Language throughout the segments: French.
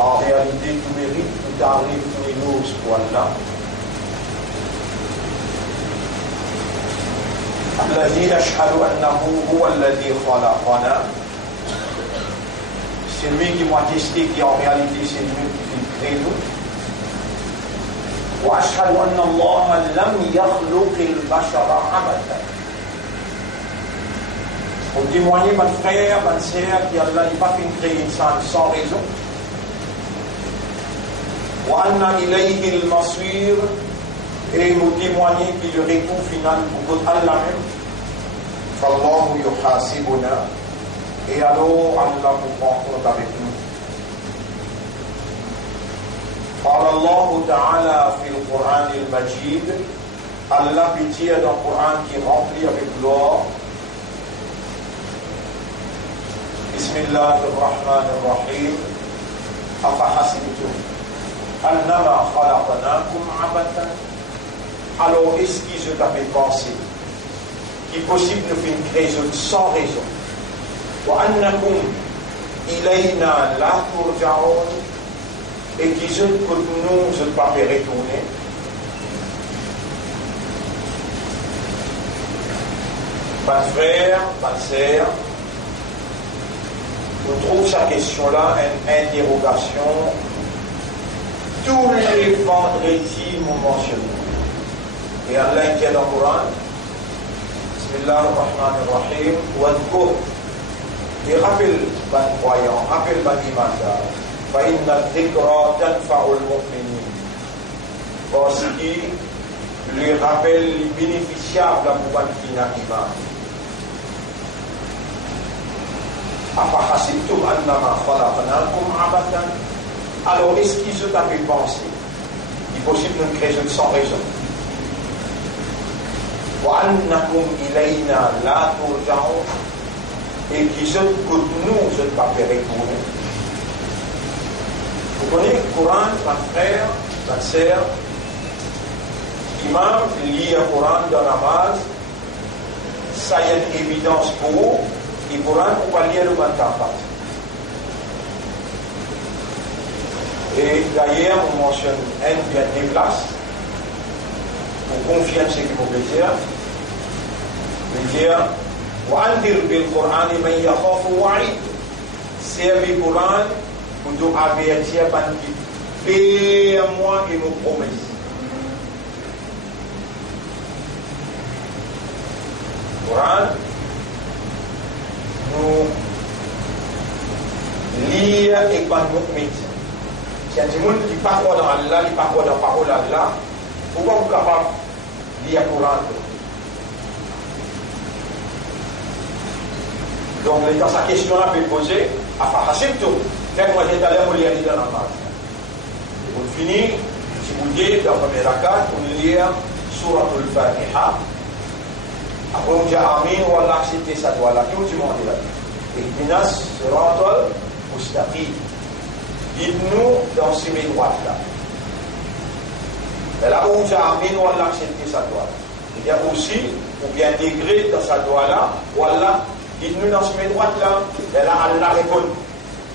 En réalité, tout mérite, tout arrive, tout est nous, ce point-là. الذي أشهد أنه هو الذي خلقنا. C'est lui qui m'a testé, qui en réalité c'est lui qui crée nous. وأشهد أن الله لم يخلق البشر عبثا. Pour témoigner, mon frère, ma sœur, qu'Allah n'a pas fait créer l'insan sans raison. وأن إليه المصير. Et nous témoigner que le retour final pour Allah même. فالله يحاسبنا. Et alors Allah nous prend compte avec nous. قال الله تعالى في القرآن المجيد. Allah dit dans le Coran qui est rempli avec gloire. بسم الله الرحمن الرحيم. أفحسبتم أنما خلقناكم عبثا. Alors, est-ce que je t'avais pensé qu'il est possible de faire une raison sans raison? وأنكم إلينا لا ترجعون. Et que nous, je ne pas retourner. Mon frère, ma sœur, on trouve sa question-là une interrogation. Tous les vendredis, nous mentionnons. Et Allah dit dans le Coran, Bismillah ar-Rahman ar-Rahim, Wadkur. Et rappelle les croyants, rappelle les imageurs, فَإِنَّ الذِّكْرَى تَنْفَعُ الْمُؤْمِنِينَ. Parce que le rappel est bénéficiable pour les qui n'arrivent. أَفَحَسِبْتُمْ أَنَّمَا خَلَقْنَاكُمْ عَبَثًا. Alors, est-ce qu'ils se t'avaient pensé? Il est possible d'une raison sans raison. وأنكم إلينا لا ترجعون. Et qui se que nous je ne pas faire retourner. Vous connaissez le Coran, mon frère, ma sœur, imam lit le Coran dans la namaz, ça y a une évidence pour vous, et le Coran on va lire le Bantapat. Et d'ailleurs on mentionne un bien des places. Pour confier ce qu'il faut dire, وأنذر بالقرآن من يخاف وعيد. C'est le Coran pour nous avertir par qui fait moi et nos promesses. Coran nous lire et par nous méditer. C'est un monde qui parle dans Allah, qui parle dans la parole d'Allah. Pourquoi vous êtes capable de lire le Coran? Donc, dans sa question-là, peut poser, Afahasibtum. Faites-moi tout à l'heure, vous lire dans la base. Pour finir, si vous dites, dans la première rakat, vous lire Surat al-Fatiha. Après, on dit Amin, ou Allah accepte ça, ou Allah, qui vous dit là? Et Dinas, Surat al-Mustaqim. Dites-nous dans ces mains droites-là. Et là, où on dit Amin, ou Allah accepte sa doigt. Il y a aussi, ou bien intégré dans sa doigt-là, ou Allah. Dites-nous dans ce main droite-là, et là, Allah répond.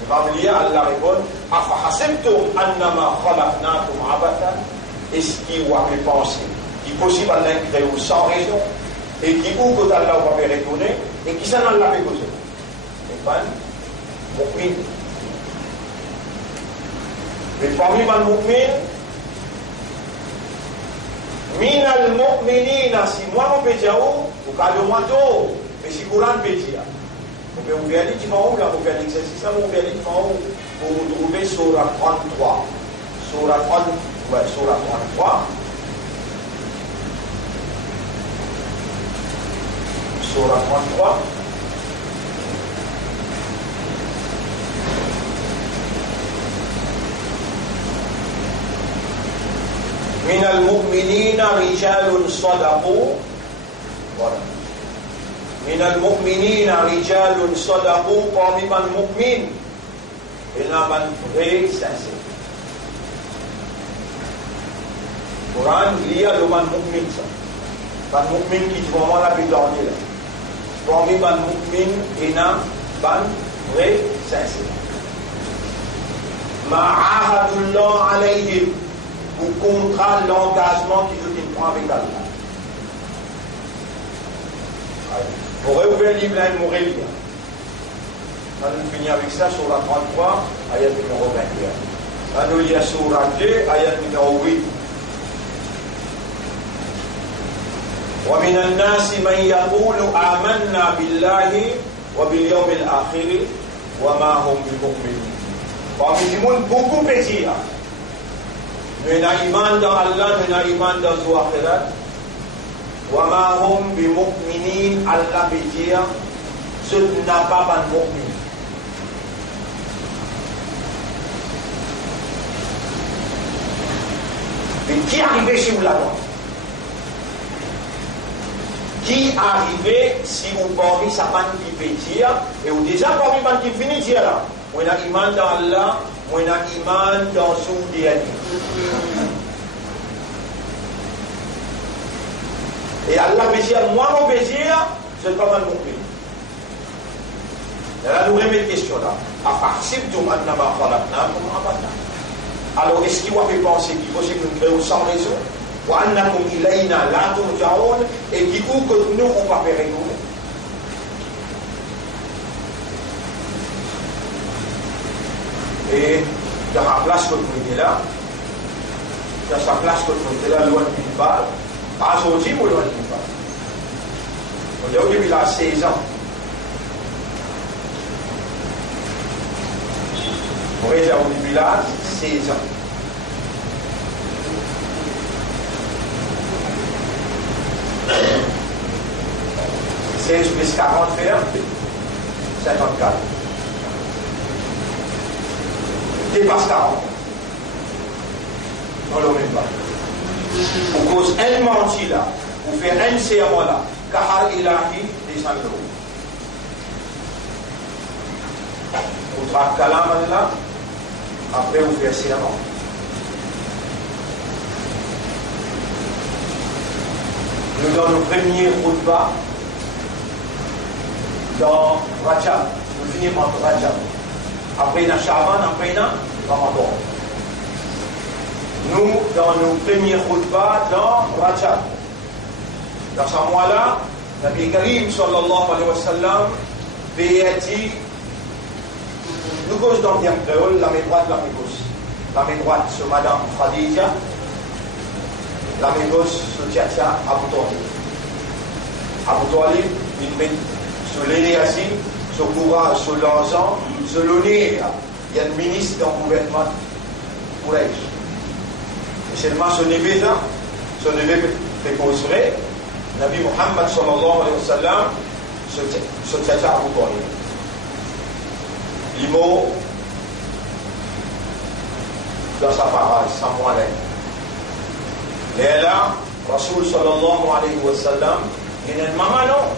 Il va me lire, Allah répond, Afahasibtum annama khalaqnakum abathan. Est-ce qu'il vous avez pensé qu'il est possible à l'incréer sans raison, et qui ou que Allah va me retourner, et qui s'en Allah fait causer. Et pas, mu'min. Mais parmi les mu'min, min al-mu'minina, si moi, mon pédiao, au cas de moi, mais si Coran peut dire, vous pouvez ouvrir les différents, là, vous faites l'exercice, là, vous ouvrir les différents, pour vous trouver Surah 33. Surah 33. Ouais, Surah 33. Surah 33. من المؤمنين رجال صدقوا. Voilà. من المؤمنين رجال صدقوا قامما مؤمن. Il y a un vrai sincère. Coran, il y a le man mu'min ça. Man mu'min qui est vraiment la vie d'ornier là. Parmi man mu'min, il y a un vrai sincère. Ma'ahadullah alayhim, ou contrat l'engagement qu'ils prend avec Allah. Pour réouvrir le livre, il m'aurait lu. On va finir avec ça sur la 33, ayat numéro 21. On nous lit sur la 2, ayat numéro 8. ومن الناس من يقول آمنا بالله وباليوم الآخر وما هم بمؤمنين. Parmi les gens, beaucoup peuvent dire nous avons iman dans Allah, nous avons iman dans le akhirat. وما هم بمؤمنين, Allah peut dire ce n'a pas de mu'min. Mais qui est arrivé chez vous là-bas? Qui est arrivé si vous parmi sa bande qui peut dire, et vous déjà parmi bande qui finit dire là, on a iman dans Allah, on a iman dans son dernier. Et Allah peut dire, moi mon plaisir, c'est pas mal mon pays. Là, nous remettons une question là. À partir de maintenant, alors est-ce qu'il va faire penser qu'il faut que nous créons sans raison? Et qui ou que nous on va faire retourner. Et dans la place que vous êtes là, dans sa place que vous êtes là, loin d'une balle, pas aujourd'hui ou loin d'une balle. On est au début là 16 ans. On est au début là 16 ans. 16 plus 40 fait 54. Dépasse 40. On ne le met pas. Pour cause un menti là, pour faire un serment là, car il a dit descend de l'eau. Pour faire calam là, après vous faites serment. Nous dans le premier khutbah dans Rajab, nous finissons entre Rajab. Après, il y a Shaban, après, il y a Ramadan. Nous, dans nos premiers khutbahs dans Rajab. Dans ce mois-là, Nabi Karim sallallahu alayhi wa sallam a dit, nous cause dans le terme créole, la main droite, la main gauche. La main droite sur Madame Khadija, la main gauche sur Tchatcha, Abu Talib. Abu Talib, il met sur l'éléasie, sur le courage, sur l'argent, sur l'honneur. Il y a un ministre dans le gouvernement pour elle. Et seulement ce neveu là, ce neveu déposerait, Nabi Muhammad sallallahu alayhi wa sallam, sur Tchatcha Abu Talib. Les mots dans sa parole, sans moyen. Et là, Rasoul sallallahu alayhi wa sallam, il y a une maman, non?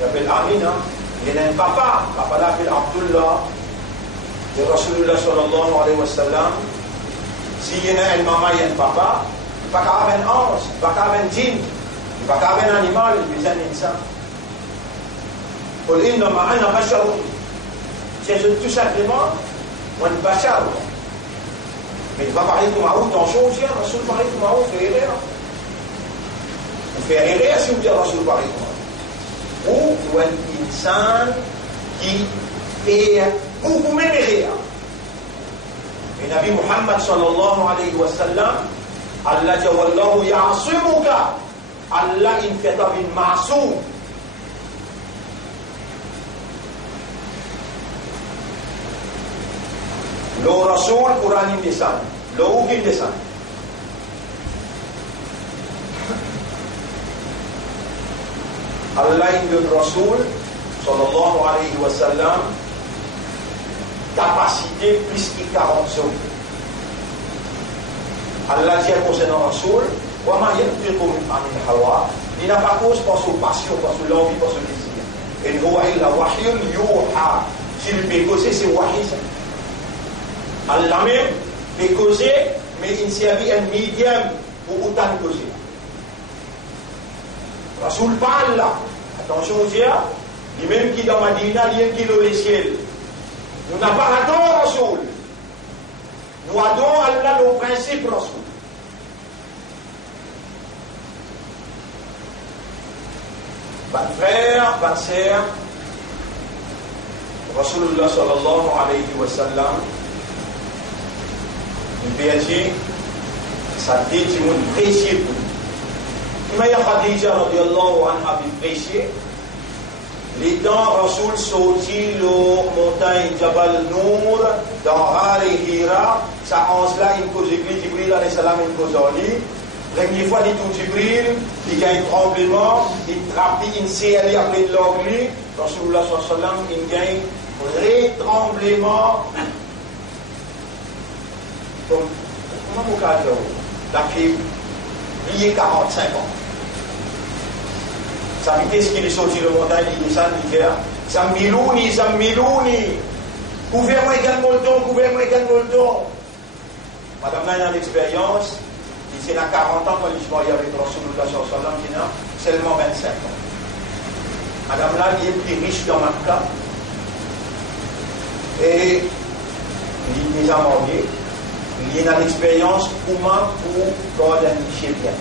Il s'appelle Amina. Il y a un papa. Papa l'appelle Abdullah. Et Rasulullah sallallahu alayhi wa sallam, s'il y a une maman et un papa, il n'y a pas qu'un ange, il n'y a pas qu'un djinn, il n'y a pas qu'un animal, il y a un insan. قل إنما أنا بشر. C'est tout simplement un bachar. Mais il va parler de Marouf dans son chien, Rasoul parle de Marouf, fait erreur. Vous faites erreur si vous dites Rasoul parle de Marouf. Ou un insan qui est beaucoup même erreur. Et Nabi Muhammad sallallahu alayhi wa sallam, Allah dit Wallahu ya'asimuka. Allah in fait une ma'soum. Le Rasoul, Coran il descend. Le Ouf il descend. Allah il le Rasoul, sallallahu alayhi wa sallam, capacité plus que 40 secondes. Allah dit concernant Rasoul, il n'a pas cause par son passion, par son envie, par son désir. Et s'il peut causer, c'est wahi. Allah même peut causer, mais il s'agit un médium pour autant causer. Rasoul parle là. Attention aux yeux, lui-même qui dans Madina, lui-même qui dans les ciels. Nous n'avons pas attendre Rasoul. Nous avons Allah nos principes dans ce monde. Ban frère, ban sœur, Rasulullah sallallahu alayhi wa sallam, il peut dire, ça dit que nous précieux pour nous. Il y a Khadija radiallahu anha précieux. Les dents Rasoul sorti le montagne Jabal Nour dans Har et Hira, ça en cela une cause église Jibril alayhi salam une cause en lit. Première fois, il tout Jibril, il y a un tremblement, il trappe, il s'est allé après de l'anglais, Rasulullah sallallahu alayhi wa sallam, il gagne un vrai tremblement. Donc, comment vous avez la fille, il y a 45 ans. Ça veut dire qu'il est sorti de la montagne, il descend, il fait Zammilouni, Zammilouni. Couvrez-moi également le don, couvrez-moi également le don. Madame là, il a une expérience. Il a 40 ans quand il se marie avec Rasulullah sallallahu alayhi wa sallam, il a seulement 25 ans. Madame là, il est plus riche dans Makkah. Et il a marié. Il a une expérience comment pour organiser bien.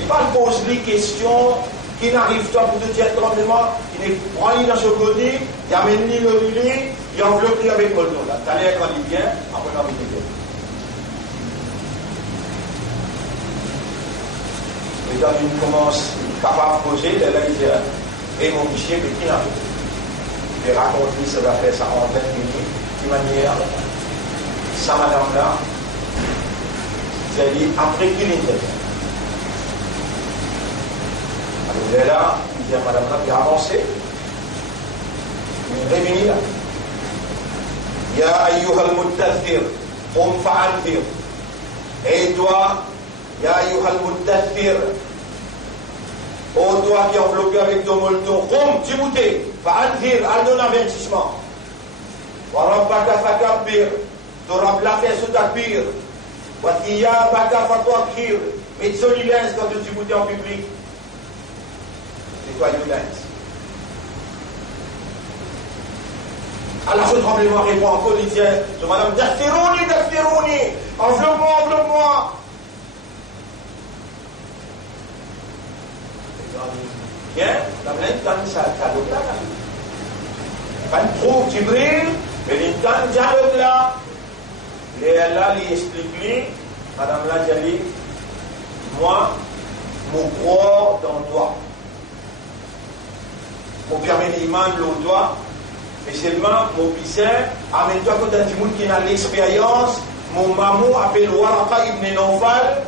Il va poser des questions qui n'arrivent pas pour te dire tremblement, il est prend dans ce côté, il amène le lit, il enveloppe avec le dos. Là, t'as l'air quand il vient, après on va bien. Et quand il commence capable de poser, là il dit, et mon fichier, mais qui n'a pas? Il va raconter, ça va faire ça en 20 minutes, de manière, ça madame là, j'ai dit, après qu'il intervient. Il est là, il dit à madame là, il a avancé. Il réunit là. Ya ayyuhal muddathir, qum fa'anzir. Et toi, Ya ayyuhal muddathir, ô toi qui es enveloppé avec ton molleton, qum, Timothée, fa'anzir, à donner avertissement. Wa rabbaka fakabbir, ton Rabb l'a fait sous ta pire. Wa thiyabaka fatwakhir, mets de solilence quand tu Timothée en public. Nettoie le linge. Alors ce tremblement répond encore, il dit, madame, Daftirouni, Daftirouni, enveloppe-moi, enveloppe-moi. Bien, la plainte donne ça, cadeau là. Pas de trouve Jibril, mais il donne dialogue là. Et là, il explique, madame là, dit, moi, mon croix dans toi. Mon permet l'imam de toi, mais seulement mon pissin, amène-toi quand tu as du monde qui a l'expérience, mon maman appelle Waraka ibn Nawfal,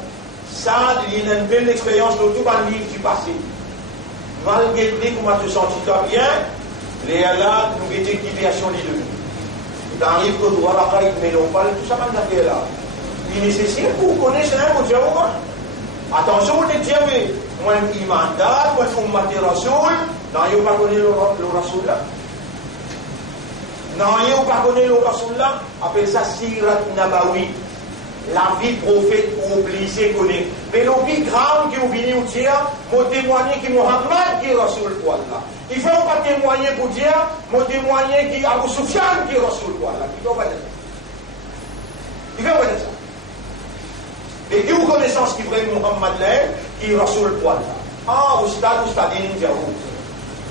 ça, il a une belle expérience de tout un livre du passé. Malgré comment tu te sens bien, les Allah nous guettent une création des deux. Il arrive que Waraka ibn Nawfal, tout ça m'a fait là. Il nécessite pour connaître un peu de Jahouman. Attention, on est bien, mais moi, il mandat, moi, je fais un rasoul. Non, il ne pas connaître le rasoul là. Non, il ne pas connaître le rasoul là. Appelle ça Sirat Nabawi. La vie prophète obligé connaître. Mais le plus grave qui est venu dire, mon témoigner qui Mohammed qui est rasoul pour Allah. Il ne faut pas témoigner pour dire, mon témoigner qui Abu Sufyan qui est rasoul pour Allah. Il ne faut pas dire ça. Il ne faut pas dire ça. Et qui ont connaissance qui prennent Mohammed là, qui est rasoul pour Allah. Ah, Oustadine,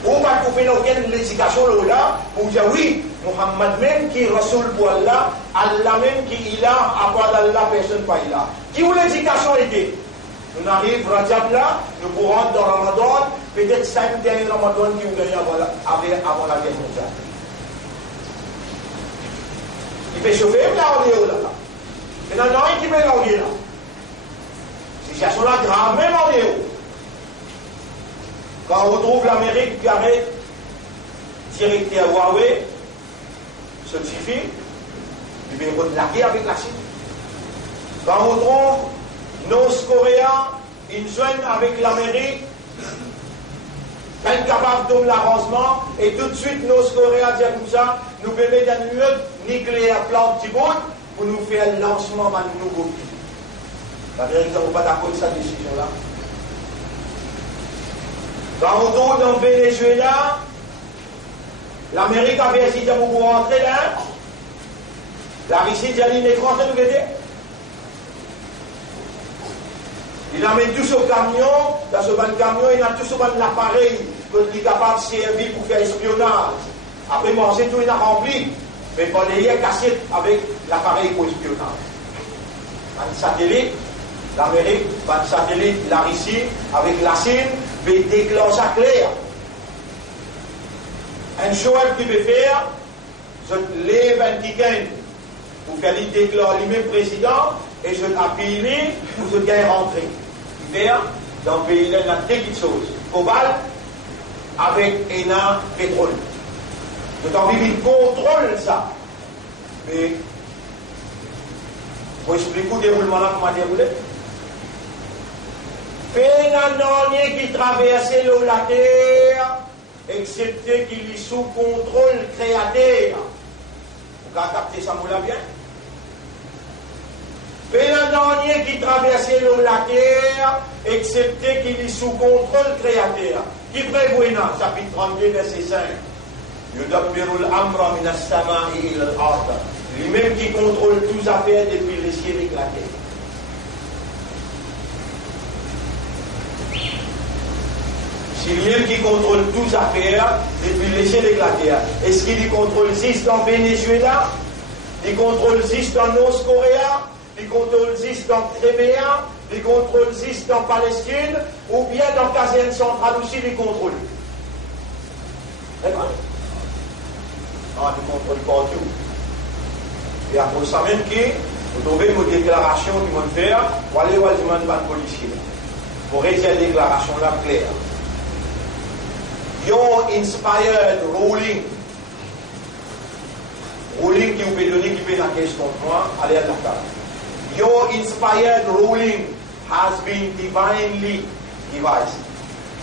ou pas qu'on fait aucune législation là pour dire oui, Mohammed même qui est Rasoul pour Allah, Allah même qui est là, à part d'Allah, personne pas là. Qui où l'éducation était? On arrive Rajab là, nous pourrons rentrer dans Ramadan, peut-être 5 derniers Ramadan qui ont gagné avant la guerre mondiale. Il fait chauffer là, on est là. Il y en a un qui met là, on est là. Situation là grave, même on est où? Quand on retrouve l'Amérique qui arrête directeur à Huawei, ce suffit, il va relaquer avec la Chine. Quand on retrouve nos Coréens, ils joignent avec l'Amérique, incapables de l'arrangement, et tout de suite nos Coréens disent comme ça, nous pouvons mettre un mur nucléaire plan petit bout pour nous faire le lancement d'un nouveau pays. L'Amérique n'a pas d'accord avec cette décision-là. Quand on tourne dans le Venezuela, l'Amérique avait essayé de vous rentrer là. La Russie dit, il est étranger, nous l'été. Il amène tous au camion, dans ce ban camion, il a tous au ban l'appareil qui est capable de servir pour faire espionnage. Après manger, tout il a rempli. Mais pour les cassette avec l'appareil pour espionnage. Un satellite, l'Amérique, un satellite, la Russie, avec la Chine, peut déclencher clair. Un choix qui peut faire, je lève un ticket pour faire les déclarer lui-même président et je l'appuie pour je gagne rentrer. Faire dans le pays là, il y a deux petites choses. Cobalt avec un pétrole. Je t'en dis, il contrôle ça. Mais, vous expliquez le déroulement là, comment dérouler? Pénanonier qui traversait l'eau la terre, excepté qu'il est sous contrôle créateur. Vous avez capté ça, vous l'avez bien? Pénanonier qui traversait l'eau la terre, excepté qu'il est sous contrôle créateur. Qui prévoit, chapitre 32, verset 5. Yudabbiru al-amra min as-sama'i ila al-ard. Lui-même qui contrôle toutes affaires depuis les cieux et la terre. C'est lui-même qui contrôle toutes affaires depuis les cieux et la terre. Est-ce qu'il contrôle 6 dans Venezuela? Il contrôle 6 dans Nord-Coréa? Il contrôle 6 dans Crimea? Il contrôle 6 dans Palestine? Ou bien dans Caserne centrale aussi, il contrôle? D'accord? Ah, il contrôle partout. Et après ça même qui, vous trouvez vos déclarations qu'ils vont faire, pour aller voir le mandat de policier. Pour rédiger la déclaration là claire. Your inspired ruling. Ruling qui vous peut donner, qui peut dans la question de moi, allez à la table. Your inspired ruling has been divinely devised.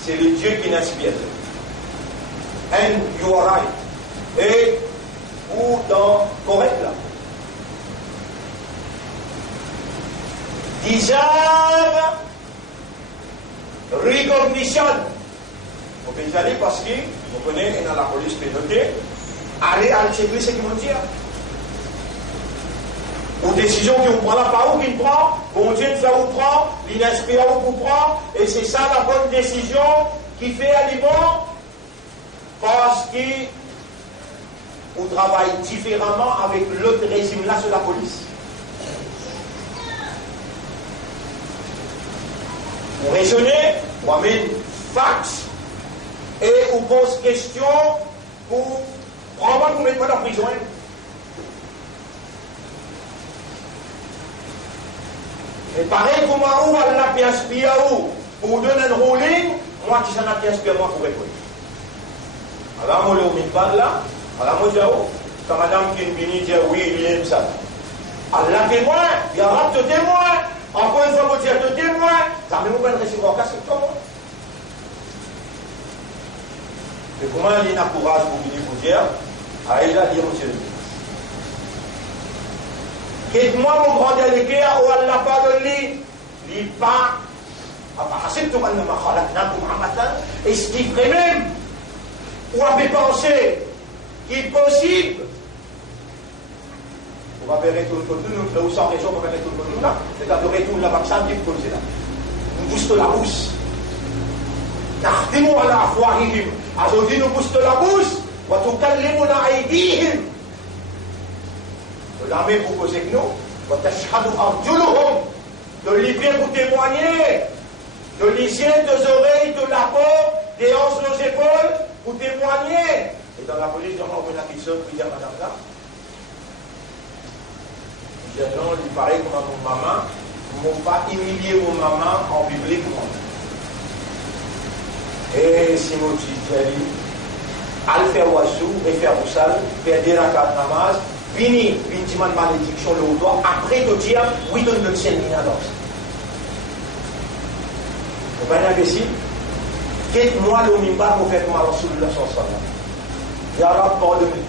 C'est le Dieu qui l'inspire. And you are right. Et ou dans correct là. Deserve recognition. Vous pouvez y aller parce que vous connaissez dans la police pénotée. Allez à checker ce qu'ils vont dire. Aux décisions qui vous prend là, par où qu'il prend, bon Dieu ça vous prend, l'inspire où vous prend, et c'est ça la bonne décision qui fait aliment parce que on travaille différemment avec l'autre régime là sur la police. Vous raisonnez, vous amène facts et on pose question pour vraiment vous mettre en prison. Et pareil, comment où Allah peut inspirer où pour vous donner un ruling, moi qui s'en a inspiré moi pour répondre. Alors moi le parle là. Alors moi je dis, quand madame qui vient dire oui, il aime ça. Allah témoin, il y aura de témoin. Encore une fois, vous dire de témoin, ça ne me pas recevoir casse comment. Et comment il y a un courage pour venir vous dire, ah il a dit monsieur le ministre. Quitte-moi mon grand délégué, ou Allah pardonne-lui, il pas. أفحسبتم أنما خلقناكم عبثا. Est-ce qu'il ferait même ou avait pensé qu'il est possible? On va faire tout le monde, nous, là où sans raison, on va faire tout le monde là. C'est à adorer tout le vaccin qui est posé là. Nous pousse la bouche. نختم على أفواههم. Aujourd'hui, nous pousse la bouche. وتكلمنا أيديهم. L'armée vous posez que nous. وتشهد أرجلهم. De livrer pour témoigner. De l'hygiène des oreilles, de la peau, des hanches, des épaules, pour témoigner. Et dans la police, on a la question qui dit à madame là. Il dit non, il paraît comme mon maman, ne m'ont pas humilié mon maman en public. Et si mon dit, al faire wassou, et faire roussal, faire des rakat namaz, fini, une malédiction le doigt, après de dire, oui, donne le ciel, il vous voyez imbécile? Quitte-moi le mimbar pour faire mal sur le sens. Il y a un rapport de lui.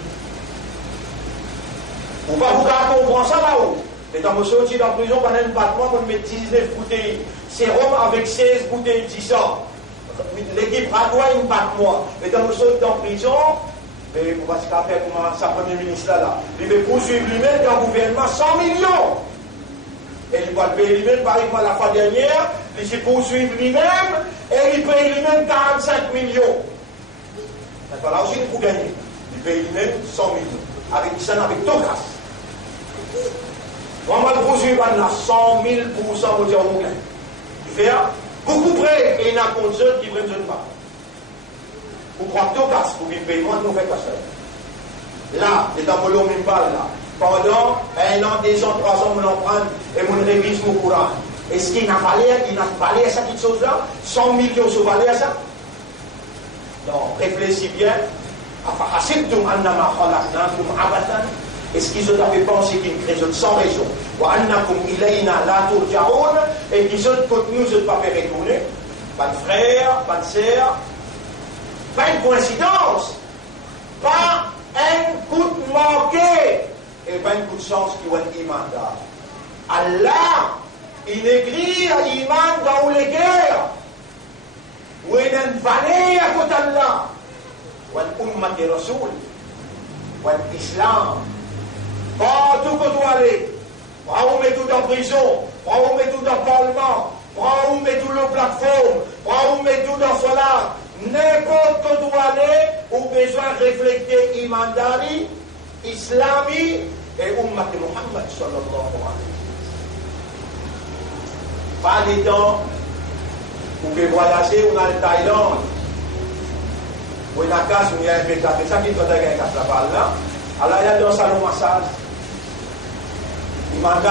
Vous ne pouvez pas comprendre ça là-haut. Et quand je suis sorti en prison pendant un battement, on met 19 bouteilles. C'est Rome avec 16 bouteilles 10 ans. L'équipe a droit une batte moi. Et quand je suis en prison, mais vous voyez ce qu'a fait comment sa premier ministre là, il veut poursuivre lui-même dans le gouvernement 100 millions. Et il va le payer lui-même, par exemple, la fois dernière, il se poursuivre lui-même, et il paye lui-même 45 millions. Voilà aussi, il faut gagner. Il paye lui-même 100 millions. Avec ça, avec Tokas. On va le poursuivre à 100 000%, on va dire au gain. Il fait beaucoup près, et il y a un compte seul qui ne prenne pas. Vous prenez Tokas pour qu'il paye moins, nous ne fait pas ça. Là, les tableaux même pas là. Pendant 1 an, 2 ans, 3 ans, on en prend et on révise mon courant. Est-ce qu'il n'a pas l'air à ça, cette chose-là? 100 millions sur valeur à ça? Non, réfléchis bien. Est-ce qu'ils ont fait penser qu'ils créent sans raison? Et qu'ils ont nous ne pas fait retourner? Pas de frère, pas de sœur, pas une coïncidence, pas un coup de manqué. Et pas un coup de chance qui va être iman là. Allah, il écrit iman dans les guerres. Où il y a une vallée à côté d'Allah. Où il y a une umma de Rasoul. Où il y a l'islam. Partout que tu aller. On met tout en prison. On met tout dans le parlement. On met tout dans la plateforme. On met tout dans cela. N'importe que tu aller, ou besoin de réfléchir imandari. Islami et Ummat Muhammad sallallahu alayhi wa sallam. Pas les temps, vous pouvez voyager, on a le Thaïlande, où il y a une casse, où il y a un pétard, c'est ça qui doit être un casse là-bas là. Alors il y a dans un salon massage, il m'a dit,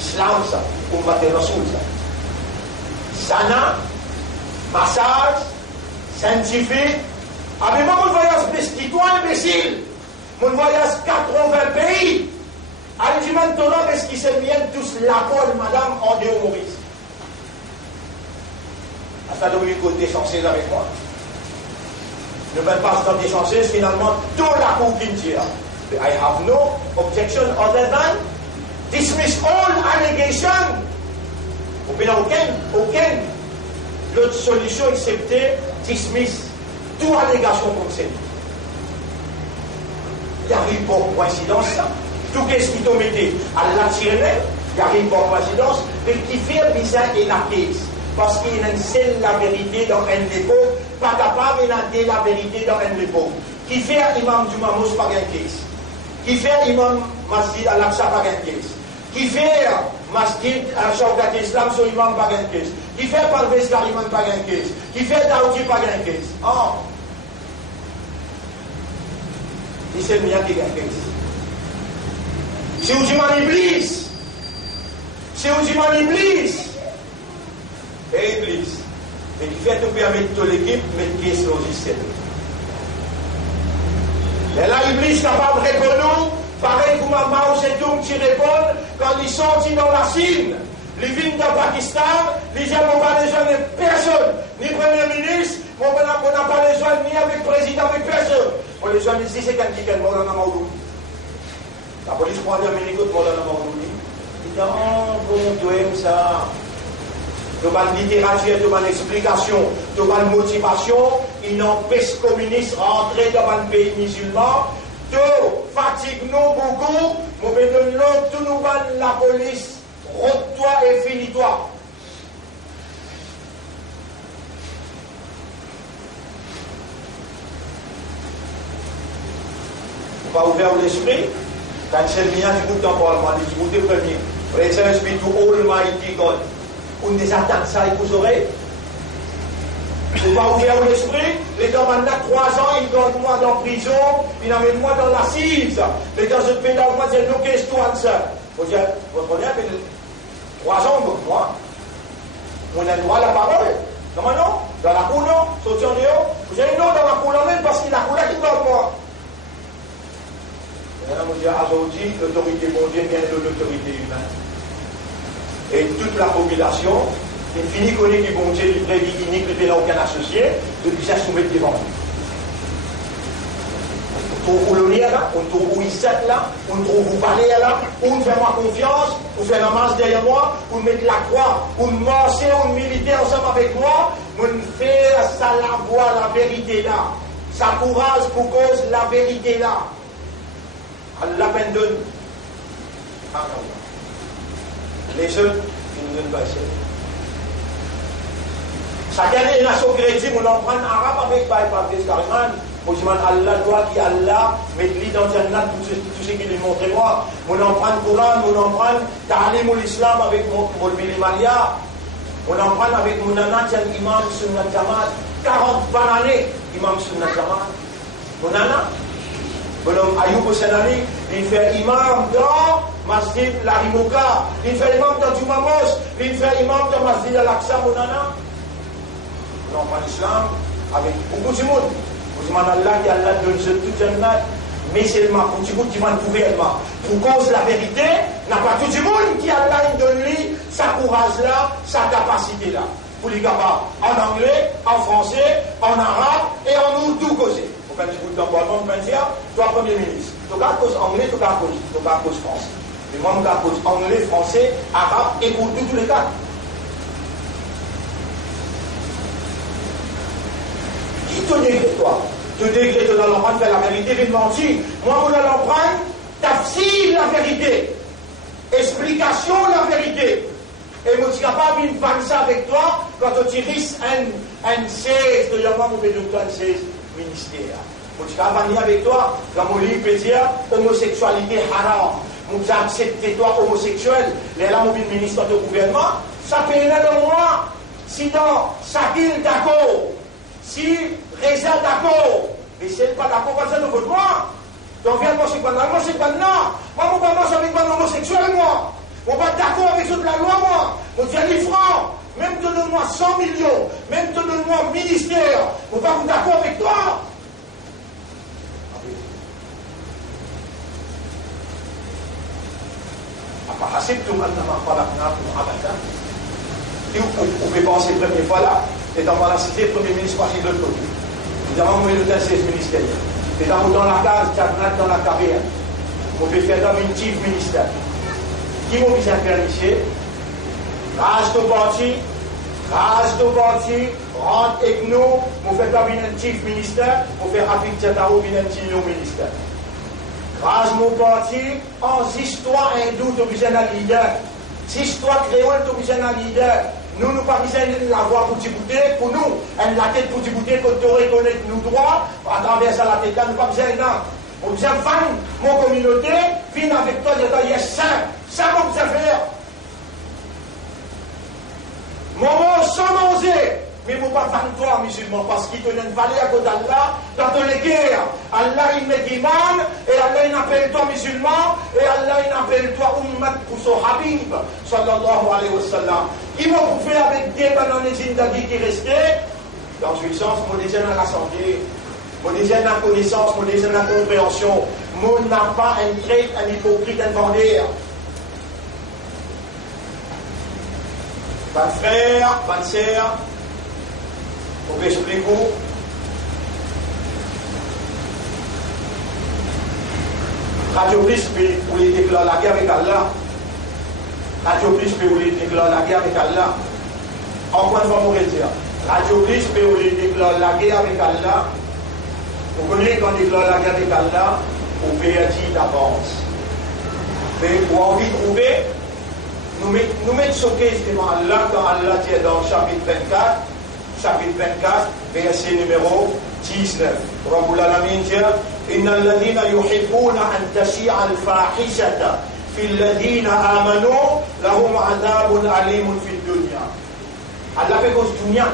Islam ça, Ummat Rasoul ça. Sana, massage, scientifique, avec moi on voyage toi imbécile. Mon voyage 80 pays. Allez, maintenant, est-ce qu'ils se viennent tous l'accord, madame, en deux Maurice? À ça, donc, il faut déchancer avec moi. Ne même pas dans déchancer, finalement, tout la cour qui dit. I have no objection other than dismiss all allegations. Il n'y a aucune autre solution excepté dismiss toute allégation comme celle. Il arrive par coïncidence ça. Tout ce qui t'a mis à l'attirer, il arrive par coïncidence, mais qui fait bizarre et la caisse. Parce qu'il y a une seule la vérité dans un dépôt, pas capable de la vérité dans un dépôt. Qui fait imam du Mamos pas gain caisse. Qui fait imam masjid al-Aqsa pas gain caisse. Qui fait masjid al-Shawkat Islam sur imam pas gain caisse. Qui fait Parvez Kariman pas gain caisse. Qui fait Daoudi pas gain caisse. Oh. C'est le mien qui gagne. Si vous dites Iblis, si vous dites Iblis, et Iblis, et qui fait tout permettre toute l'équipe, mettre qui est logiciel. Et là, Iblis n'est pas capable de répondre, pareil comme Mao Zedong qui répond quand il sortit dans la Chine, il vient dans le Pakistan, il dit on va besoin de personne, ni Premier ministre, on n'a pas besoin ni avec le président, avec personne. On les gens disent c'est quand quelqu'un mort dans la Maoudoudi. La police prend l'Amérique mort dans la Maoudoudi. Il dit oh bon Dieu aime ça. Tu as une littérature, tu as une explication, tu as une motivation. Il n'empêche les communistes rentrer dans un pays musulman. Tu fatigues nous beaucoup. On peut donner tout nous la police. Rôde-toi et finis-toi. Pas ouvert l'esprit, quand c'est le mien, tu goûtes dans le parlement, tu goûtes le premier. Presence be to Almighty God. On des attaques ça et vous aurez. Tu pas ouvert l'esprit, les gens maintenant 3 ans, ils gardent moi dans la prison, ils amènent moi dans l'assise. Les gens se font dans moi, c'est no case to answer. Vous dites, vous prenez 3 ans, moi. On a le droit à la parole. Comment non? Dans la cour, non? Sortir en dehors. Vous avez non dans la cour, même parce qu'il a la cour là qui garde moi. Aujourd'hui, l'autorité mondiale vient de l'autorité humaine. Et toute la population, il finit qu'on est qui bon Dieu, il prédit unique, il n'a aucun associé, depuis ça soumettre devant. On trouve où le lien là, on trouve où il s'est là, on trouve où parler là, on fait moi confiance, on fait la masse derrière moi, on met la croix, on marche, on milite ensemble avec moi, on fait ça la voix, la vérité là. sa courage pour cause la vérité là. Allah peine de nous. Les autres, ils nous donnent pas ça. Chacun des nations chrétiennes, on en prend arabe avec Baptiste Carman. Moi, je demande Allah, toi qui Allah, mets-lui dans Jannat tout ce qu'il lui montre moi. On en prend le Coran, on en prend Ta'alim l'Islam avec mon Malia. On en prend avec mon nana, imam Sunnat Jamaat. 40 par année, imam Sunnat Jamaat. Mon nana. Bonhomme Ayoub Hossenani, il fait imam dans Masjid Larimoka, il fait imam dans Jumamos, il fait imam dans Masjid Al-Aqsa, mon nana. On en prend l'islam avec beaucoup de monde. Allah qui Allah donne tout un mat, mais c'est le pour tout le monde qui va le gouvernement. Pour cause la vérité, n'a pas tout le monde qui Allah donne lui sa courage là, sa capacité là. Pour les capables en anglais, en français, en arabe et en ourdou causer. Vous faites du temps pour le monde, toi premier ministre. Tu as cause anglais, tu as cause français. Mais moi, je cause anglais, français, arabe et ourdou tous les cas. Qui te décrète toi? Te décrète dans l'empreinte faire la vérité, vient de mentir. Moi, on a l'empreinte, tafsir la vérité. Explication la vérité. Et moi, je suis capable de faire ça avec toi quand tu risques un 16 de l'homme, on fait de toi un 16 ministère. Moi, je suis capable de venir avec toi quand mon livre peut dire homosexualité haram. Moi, j'ai accepté toi homosexuel. Les là, mon ministre de gouvernement, ça peut aller dans moi. Si dans Sakil d'accord. Si Reza d'accord, mais si elle n'est pas d'accord, ça ne veut moi. Donc viens moi c'est pas là, moi c'est pas là. Moi, je ne mange avec un homosexuel, moi. On va d'accord avec ceux de la loi, moi. On dit 1000 francs. Même te donne-moi 100 millions. Même te donne-moi un ministère. On va vous d'accord avec toi. Assez tout le monde n'a pas la fin. Et vous pouvez penser la première fois là. Et dans la cité, le premier ministre parti de l'autre côté. Nous avons mis le 16 ministère. Et dans la case, dans la carrière, on peut faire dans une chief ministère. Qui m'a mis un permis? Rage de parti, rentre avec nous, on fait dans un chief ministère, on fait Rafik Tchataro, un petit ministère. Rage mon parti, en histoire hindoue, tu es un leader. Si histoire créole, tu es un leader. Nous, nous pas besoin de l'avoir pour Djibouti, pour nous. Elle la tête pour Djibouti, quand tu reconnais nos droits, à travers ça, la tête là, nous pas besoin de ça. On besoin de faire mon communauté, viens avec toi, il y a ça qu'on besoin de faire. Mon mot sans manger, mais il ne faut pas faire toi, musulman, parce qu'il te donne une valeur à côté d'Allah, dans toutes les guerres. Allah, il met iman, et Allah, il appelle toi musulman, et Allah, il appelle toi ummat pour son habib, sallallahu alayhi wa sallam. Il va vous faire avec des bananes zindagi qui restaient, dans une sens, mon désir à la santé, mon désir à la connaissance, mon désir à la compréhension, mon n'a pas un trait, un hypocrite, un vendeur. Bonne frère, bonne sœur, pour que j'explique-vous. Radio Plus pour les déclarer la guerre avec Allah. Radio Plus pour les déclarer la guerre avec Allah. Encore une fois, pour dire. Radio Plus pour les déclarer la guerre avec Allah. Vous connaissez quand on déclare la guerre avec Allah, on peut dire d'avance. Mais pour envie de trouver, nous mettons choqués devant Allah quand Allah dit dans chapitre 24, verset numéro 19. Rabbul Alamin dit إن الذين يحبون أن تشيع الفاحشة في الذين آمنوا لهم عذاب أليم في الدنيا. Allah fait cause dunya.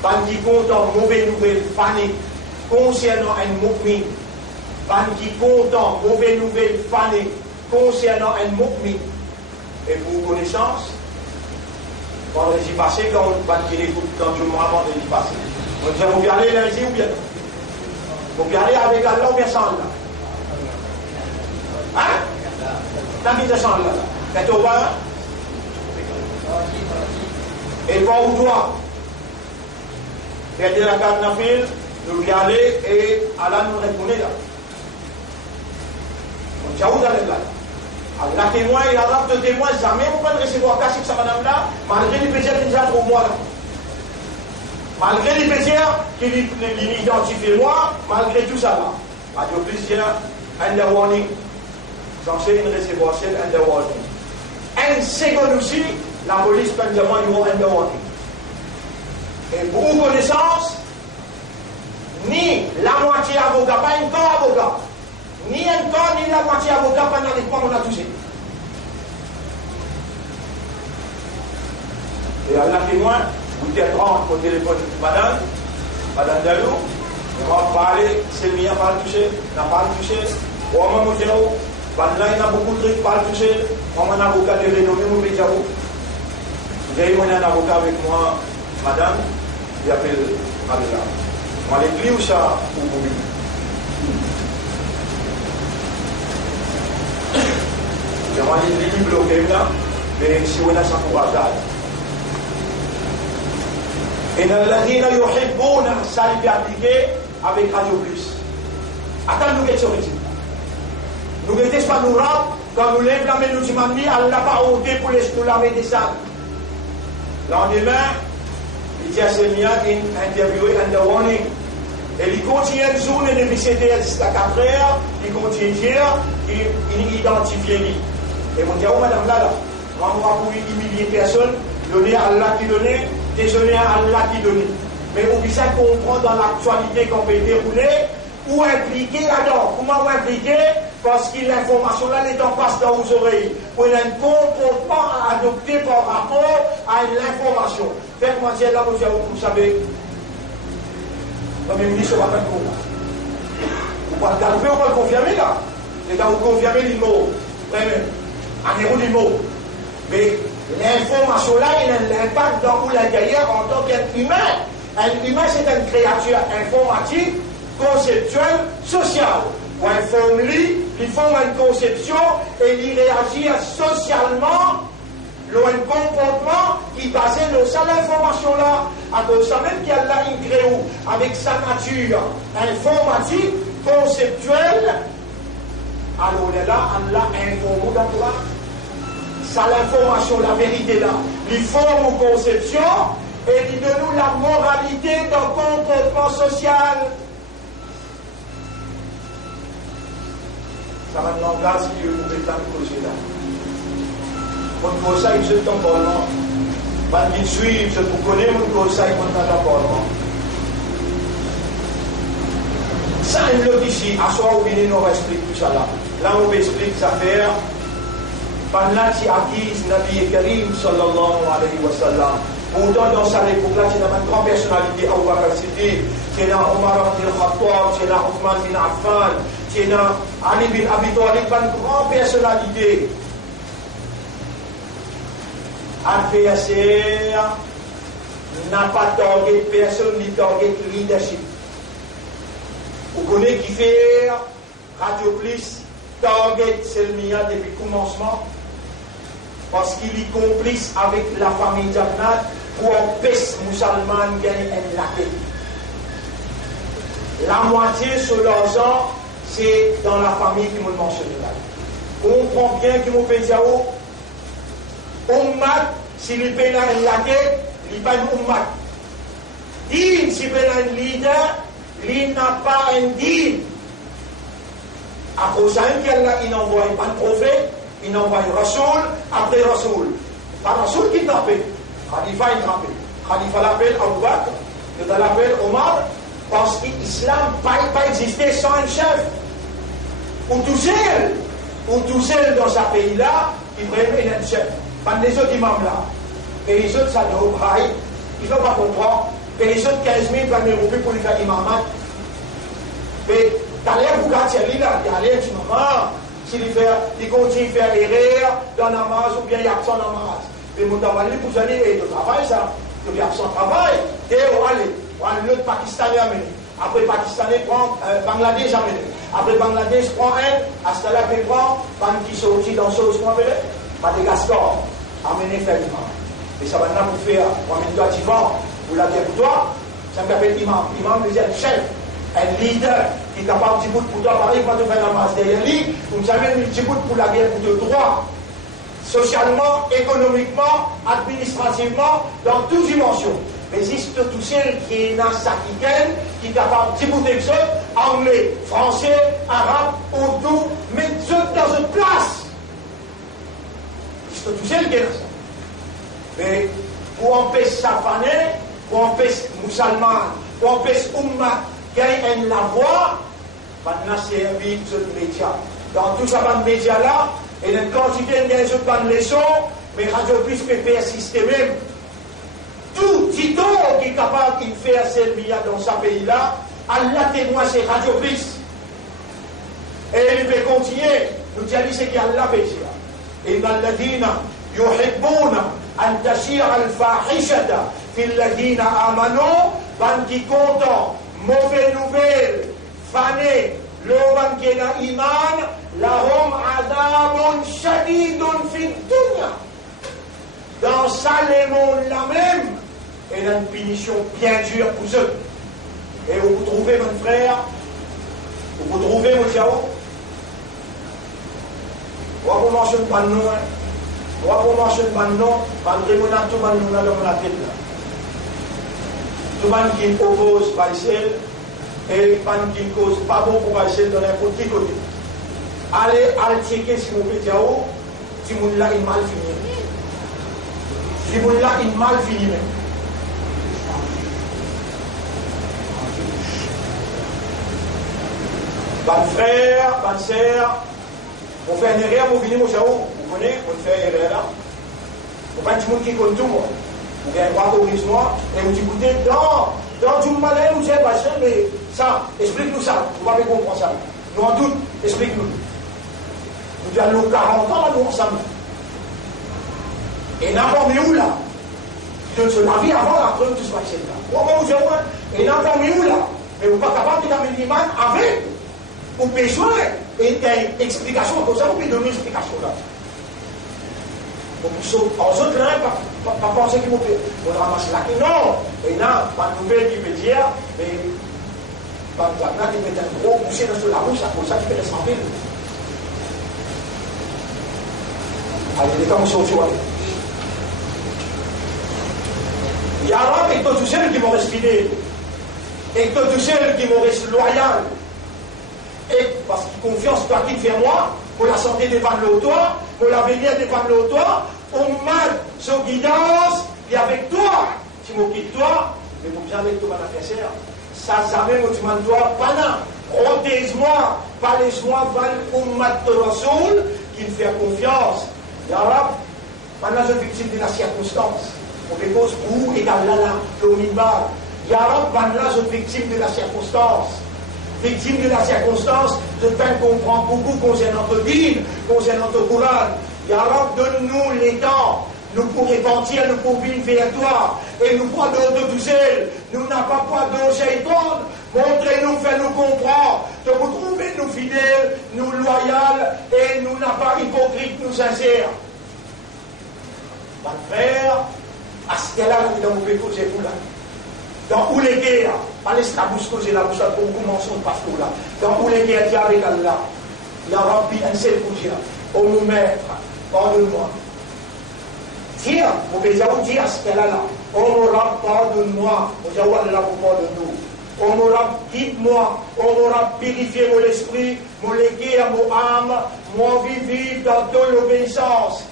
Ban qui compte en mauvaise nouvelle fanée concernant un mu'min. Ban qui compte en mauvaise nouvelle fanée concernant un mu'min. Et pour connaissance, vendredi passé, quand je me rends vendredi passé, on dit vous allez lundi ou bien? Vous allez avec Allah ou bien sans Allah? Hein? T'as mis de sans Allah. Faites au bas. Et pas où toi? Faites la carte nafil, nous y aller et Allah nous répondait là. On dit où d'aller là? Allah témoin et l'arabe de témoin, jamais on peut recevoir cacher que sa madame là, malgré les péchés déjà pour moi là. Malgré les plaisirs qui l'identifient moi, malgré tout ça là. Radio plaisir, under warning. Censé recevoir cette under warning. Un second aussi, la police peut demander une under warning. Et pour vos connaissances, ni la moitié avocat, pas un temps avocat, ni un temps, ni la moitié avocat pendant les points qu'on a touché. Et à la témoin, vous êtes rentré au téléphone, madame Dalou, on va parler, c'est le mien, pas le toucher, n'a pas le touché, ou on m'a dit, là, il y a beaucoup de trucs, pas le toucher, on m'a un avocat de renommé, mon bédiabou. J'ai eu un avocat avec moi, madame, il appelle Abela. Moi, les clés ou ça, ou vous. J'aimerais les livres bloqués là, mais si on a ça pour hasard. Et dans la vie, il y a ça qui est appliqué avec Radio Plus. Attends, nous, qu'est-ce que c'est? Nous ne mettons pas nous rendre, quand nous lèvons la main, nous disons, elle n'a pas ôté pour les nous laver des salles. Lendemain, il dit à Sémia, il interviewé under warning. Et il continue une zone de visiter jusqu'à 4 heures, il continue à dire qu'il identifie lui. Et on dit, oh madame là, moi, on va pouvoir humilier personne, donner à Allah qui donnait, déjeuner à Allah qui donnait. Mais on peut ça comprendre dans l'actualité qu'on peut dérouler, ou impliquer là-dedans. Comment impliquer? Parce que l'information là n'est en passe dans vos oreilles. Ou il y a un comportement à adopter par rapport à l'information. Faites-moi dire là, vous savez, le Premier ministre va pas le coup. Vous pouvez le calmer, on va le confirmer là. Les gars, vous confirmez les mots. En héros des mots. Mais l'information là, il a un impact dans l'intérieur en tant qu'être humain. Un humain, c'est une créature informatique, conceptuelle, sociale. Ou informe-lui, il forme une conception et il réagit socialement, un comportement qui est basé sur cette information-là. À cause ça même qu'il y a là une créou avec sa nature informatique, conceptuelle. Alors là, Allah informe dans toi. Ça l'information, la vérité là. Il forme une conception et il donne nous la moralité d'un comportement social. Ça va dans le langage qui nous met dans le projet là. Mon conseil, je t'en parle. Quand il suit, je vous connais mon conseil, mon t'en parle. Ça, il le ici, à soi, où il nous explique tout ça là. Là, on explique ça faire. Pendant qu'il acquise Nabi Karim sallallahu alayhi wa sallam. Pourtant, dans sa époque là, c'est une grande personnalité, Abu Bakr Siddiq, c'est Omar bin Khattab, c'est Othman bin Affan, c'est Ali bin Abi Talib, une grande personnalité. Adversaire n'a pas target personne, ni target leadership. Vous connaissez qui fait Radio Plus, target c'est le mien depuis le commencement, parce qu'il est complice avec la famille Jannat pour empêcher les musulmans de gagner un laquais. La moitié sur l'argent, c'est dans la famille qui me mentionne là. On comprend bien qu'il me fait dire, Ummat, s'il est pénal un laquais, il n'est pas un ummat. Din, s'il est pénal un leader, il n'a pas un din. À cause d'Allah, il n'envoie pas de prophète, il envoie un Rasoul après Rasoul. Pas Rasoul qui l'appelle. Khalifa il l'appelle. Khalifa l'appelle Abu Bakr, il l'appelle Omar, parce que l'islam n'a pas existé sans un chef. Ou tout seul dans ce pays-là, il préfère un chef. Pas les autres imams là. Et les autres, ça ne nous braille. Ils ne vont pas comprendre. Et les autres 15 000 vont m'érouper pour les faire imamat. Mais d'ailleurs, vous gardez là, il y a l'air du moment. S'il continue à faire erreur dans la namaz ou bien il y a absent dans la namaz. Mais mon travail, vous allez et le travail, ça. Il y a absent travail. Et on va aller. L'autre Pakistanais amené. Après Pakistanais prend Bangladesh amené. Après Bangladesh prend un. Astala qui prend. Ban qui sortit dans ce qu'on appelle Madagascar. Amené faire l'imam. Et ça va maintenant vous faire. On amène toi Tivan. Vous l'avez pour toi. Ça m'appelle imam. Imam, c'est un chef. Un leader qui est capable de pour toi, pareil, quand tu fais la masse derrière lui, vous savez, un petit bout pour la guerre pour le droit, socialement, économiquement, administrativement, dans toutes dimensions. mais existe tout seul qui est dans sa qui est capable de dire des autres, anglais, français, arabe, ourdou, mais dans une place. Existe tout seul qui est dans ça. Mais pour empêcher Safané, pour empêcher Moussalman, pour empêcher Umma, gagne la voix, maintenant c'est servi de médias. Dans tout ça, les médias là, et une quantité de leçons, mais Radio Plus peut persister même. Tout Tito qui est capable de faire Selmia dans ce pays-là, Allah témoin c'est Radio Plus. Et il peut continuer. Nous disons c'est qu'Allah peut dire. إن الذين يحبون أن تشيع الفاحشة في الذين آمنوا ban qui content, mauvaise nouvelle, fané, le ban qui est dans l'iman, lahum adabun shadidun fi dunya. Dans ça, le monde là même, il y a une punition bien dure pour eux. Et vous trouvez, mon frère, vous trouvez, mon Tiao, on va commencer par nous, on va commencer par nous, malgré mon tout par nous, dans la tête là. Tout le monde qui oppose Baïsel et le monde qui cause pas bon pour Baïsel dans n'importe quel côté. Allez checker si mon petit Tiao, si mon là il mal fini. Si mon là il mal fini même. Ban frère, ban sœur, on fait une erreur, on finit mon chao, vous connaissez, on fait une erreur là. On fait un petit monde qui compte tout, moi. Vous avez un droit corrige-moi, et vous dites, écoutez, dans du malin, vous avez pas mais ça, explique-nous ça, vous m'avez compris ça. Nous en doute, explique-nous. Nous avons 40 ans, nous ensemble. Et n'importe où là, de se laver avant la preuve de ce vaccin là. Comment vous dire, et n'importe où là, mais vous n'êtes pas capable de gagner l'imam avec. Vous besoin d'une explication, comme ça, vous pouvez donner une explication là. Donc, en autres là, pas penser qu'il vous plaît. On ramasse là. Non! Et là, pas de nouvelle qui veut dire, mais pas de là qui met un gros boucher dans la bouche, c'est pour ça qu'il fait les 100 000. Allez, les gars, on s'en fout. Il y a un et tous ceux qui vont rester fidèles. Et tous ceux qui vont rester loyaux. Et parce que confiance doit qu'il fait moi, pour la santé des femmes de toi, pour l'avenir des femmes de toi, on marque son guidance, et avec toi, si je quitte toi, mais vous jamais tout mon adversaire, ça jamais me demande toi, pas là, protège-moi, pas laisse-moi, val ummat de Rasoul, qui me fait confiance. Ya Rab, maintenant je suis victime de la circonstance. On me pose où égal là, le minbar. Ya Rab, maintenant je suis victime de la circonstance. Victime de la circonstance, je peine comprendre beaucoup concernant notre dîme, concernant notre Coran. Ya Rab, donne-nous les temps, nous pour repentir, nous pour vivre vers toi, et nous pas de douceur, nous n'avons pas de shaitan, montrez-nous, faites-nous comprendre, que vous trouvez nous fidèles, nous loyaux, et nous n'avons pas hypocrites, nous sincères. Mon frère, à ce là nous dans mon péco, c'est vous là. Dans où les guerres, pas les scabous que j'ai là, vous savez, pour commencer le parcours là. Dans où les guerres, Dieu avec Allah, Ya Rabbi, un seul pour dire, oh mon maître, pardonne-moi. Tiens, vous pouvez dire à ce là, oh mon Rab, pardonne-moi, vous dites, oh Allah, vous pardonne-nous. Oh mon Rab, guide-moi, oh mon Rab, purifiez mon esprit, mon légué à mon âme, mon vivre dans toute l'obéissance.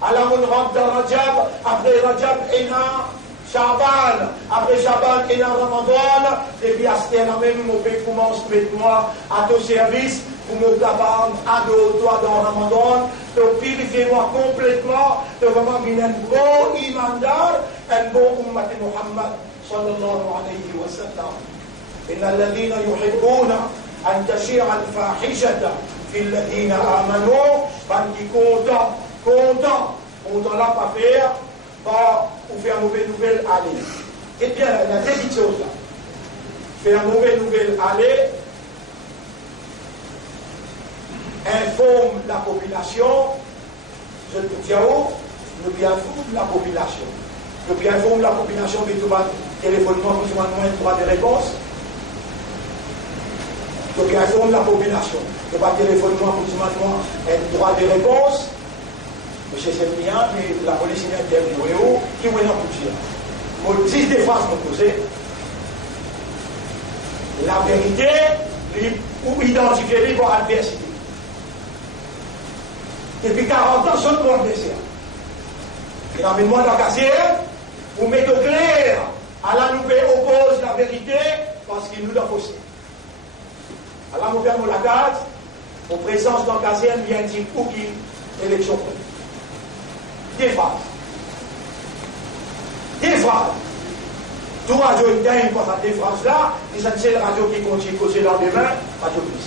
Alors on rentre dans Rajab, après Rajab, Ena, Shaban, après Shaban, Ena, Ramadan, et puis à ce là même, mon père commence à mettre moi à ton service, pour me capable à toi dans Ramadan, de purifier-moi complètement, de vraiment venir un bon imandar, un bon ummat Muhammad, sallallahu alayhi wa sallam. إن الذين يحبون أن تشيع الفاحشة في الذين آمنوا فانتي content là pas faire, pas ou faire mauvaise nouvelle aller. Et bien, il y a deux petites choses là. Faire mauvaise nouvelle aller, informe la population, je te dis le bien informe la population. Le bien informe la population, mais tu vas téléphonement pour tu vas des réponses. Donc, il informe la population. Tu vas téléphoner pour tu un droit de réponse. Monsieur Semien, mais la police est interviewée. Qui est là pour dire? Pour 10 des phrases proposées, la vérité, ou identifier les pour adversité. Depuis 40 ans, je ne peux pas blesser. Et dans le monde de vous mettez au clair, Allah nous oppose la vérité parce qu'il nous a faussé. Allah nous ferme la carte, en présence d'un caserne, vient dire pour qui élection. Des phrases. Des phrases. Tout radio est dingue pour faire des phrases là, et c'est le radio qui continue à causer dans les mains, radio plus.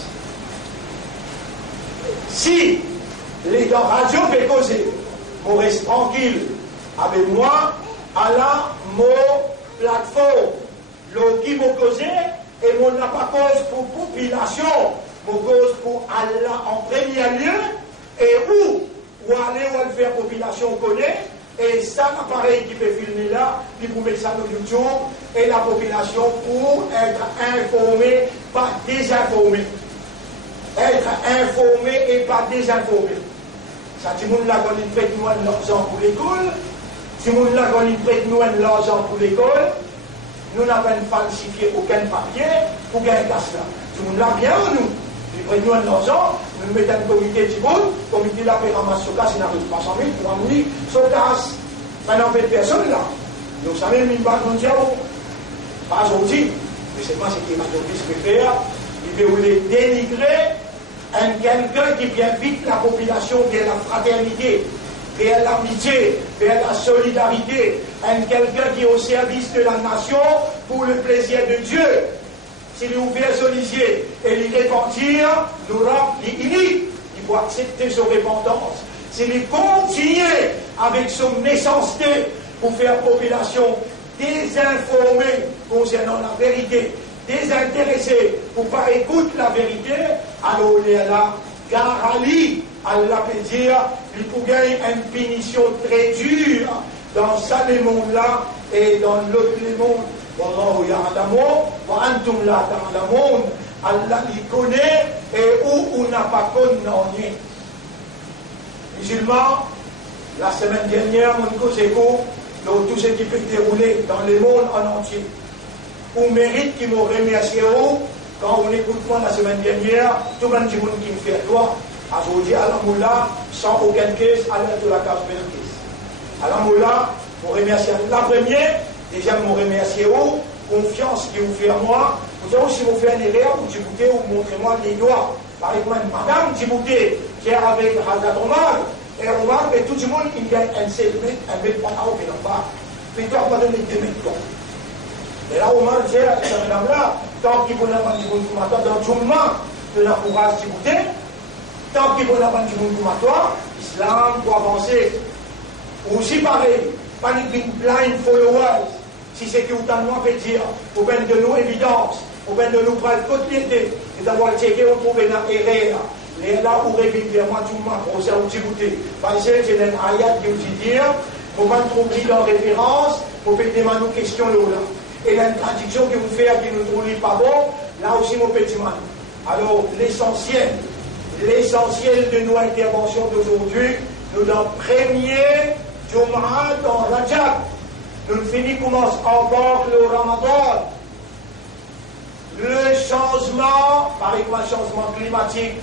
Si les gens radio peuvent causer, on reste tranquille avec moi, Allah, mon plateforme, l'eau qui m'a causé, et mon n'a pas cause pour population, mon cause pour Allah en premier lieu, et où aller où elle faire population connaît, et ça l'appareil qui peut filmer là, qui peut mettre ça sur YouTube, et la population pour être informée, pas désinformée. Être informé et pas désinformé. Ça, tout le monde là, quand il prête nous l'argent pour l'école, tout le monde là, quand il prête nous l'argent pour l'école, nous n'avons pas falsifié aucun papier pour gagner ça. Tout le monde là, bien nous. Il prête nous l'argent, nous mettons un comité du monde, comité là, pour ramasser ce cas, il n'arrive pas 100 000 pour amener ce cas. Maintenant, on fait personne là. Donc, ça même une banque mondiale, pas aujourd'hui, mais c'est pas ce qui m'a donné ce que faire. Il veut les dénigrer. Quelqu'un qui vient vite la population vers la fraternité, vers l'amitié, vers la solidarité, quelqu'un qui est au service de la nation pour le plaisir de Dieu. S'il est ouvert son lisier et il repentir, il faut accepter son repentance. S'il continue avec son méchanceté pour faire population désinformée concernant la vérité, désintéressé pour ne pas écouter la vérité, alors on est là, car Ali, Allah peut dire, il faut gagner une punition très dure dans ça le monde-là et dans l'autre monde. Wallahu ya'lamu wa antum la ta'lamun. Allah il connaît et où on n'a pas connu. Musulmans, la semaine dernière, mon cause écho, dans tout ce qui peut dérouler dans le monde en entier. On mérite qu'ils m'ont remercié quand on écoute moi la semaine dernière, tout le monde qui me fait toi, à aujourd'hui à la moula, sans aucune caisse, à l'aide de la case bénéfice. À la moula, pour remercier la première, déjà m'ont remercié confiance qui vous fait à moi. Vous savez si vous faites une erreur, vous Djibouti, vous montrez-moi les doigts. Par exemple, madame Djibouti, qui est avec Hazrat Omar, et Omar, mais tout le monde, il gagne un segment, un mètre par an, mais non pas. Mais toi, pas donner 2 mètres. Et là, Omar dit à cette madame-là, tant qu'il vous n'a pas dit bon combattant, dans tout le monde, de la courage Djibouti, tant qu'il vous n'a pas dit bon combattant, l'islam pour avancer. Aussi pareil, pas une blind followers, si c'est que vous peut dire, vous pouvez de nous évidence, vous pouvez de nous prendre côté et d'avoir checké, on trouve une erreur. Et là, où revient vers moi, tout le monde, on s'est Djibouti. Parce que j'ai une ayat qui vous dit, vous pouvez trouver dans référence, vous pouvez demander une question là. Et la traduction que vous faites qui nous trouve pas bon, là aussi mon petit man. Alors l'essentiel de nos interventions d'aujourd'hui, nous dans premier Jum'ah dans Rajab. Nous finissons commence encore le Ramadan. Le changement, par exemple, changement climatique,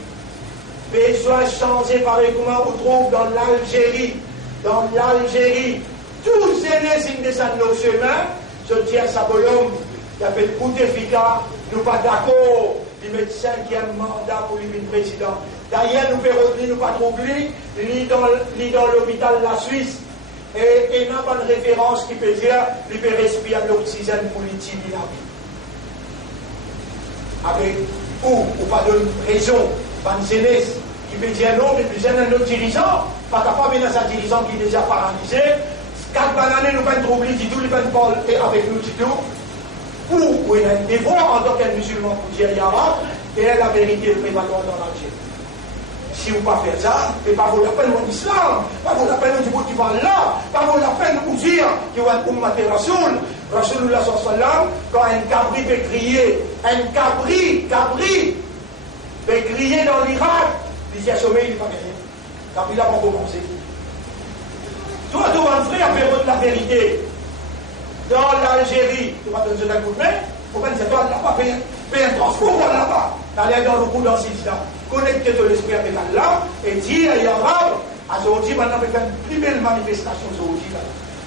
besoin de changer par exemple, on trouve dans l'Algérie. Dans l'Algérie, tous les signes de nos chemins. Je tiens à Bolom, qui a fait le coup d'efficace, nous pas d'accord, il met 5e mandat pour le président. D'ailleurs, nous faisons retenir, nous pas troubler, ni dans l'hôpital la Suisse, et n'a pas de référence qui peut dire, il peut respirer l'oxygène pour l'utile de la vie. Avec, ou pas de raison, pas de jeunesse, qui peut dire non, mais plus un autre dirigeant, pas capable de sa dirigeant qui est déjà paralysé, 4 bananes, nous pas trouver du tout, nous pas parler avec nous du tout. Ou il y a un devoir en tant que musulman pour dire Yara, et la vérité prévalente dans l'Algérie. Si vous ne pas faire ça, et pas vaut la peine mon islam, pas vaut la peine du bout qui va là, pas vaut la peine de vous dire qu'il y a un ummat et Rasoul. Rasoulullah sallam, quand un cabri peut crier, un cabri peut crier dans l'Irak, il dit à sommet, il n'est pas gagné. Car il n'a pas commencé. Toi, un frère, fait de la vérité. dans l'Algérie, tu vas donner un coup de main, il faut pas dire, toi, là-bas, payer un transport là-bas, d'aller dans le coup dans là, connecter ton esprit avec Allah, et dire, il y aura, à Saoudi, maintenant, on fait une plus belle manifestation Saoudi, là.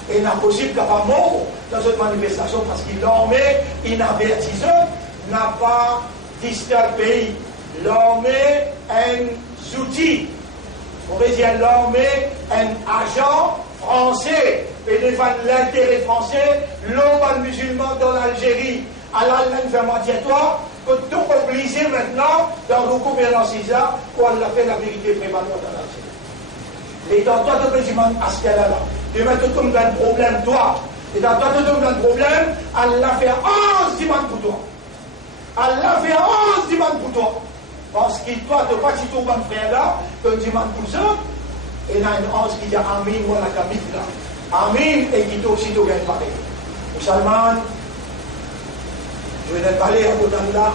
Et il n'est possible qu'il n'y a pas mort dans cette manifestation parce qu'il l'armée inavertissante n'a pas distrait le pays. L'armée est un outil. On pourrait dire l'armée est un agent français et défendre l'intérêt français, l'homme musulman dans l'Algérie. Allah fait mentir toi que tout obligé maintenant dans le gouvernement là pour Allah fait la vérité prévalente dans l'Algérie. Et dans toi, tu peux dire à ce qu'elle a là. Et maintenant, tu as un problème, toi. Et dans toi, tu as un problème, Allah fait 11 demandes pour toi. Allah fait 11 demandes pour toi. Parce que toi, tu n'as pas dit tout mon frère là, tu demandes pour ça. Et il y a une 11 qui dit Amin, voilà la cabine là. Amin, et qui aussi te vient parler. Musulman, je vais te parler à côté d'Allah.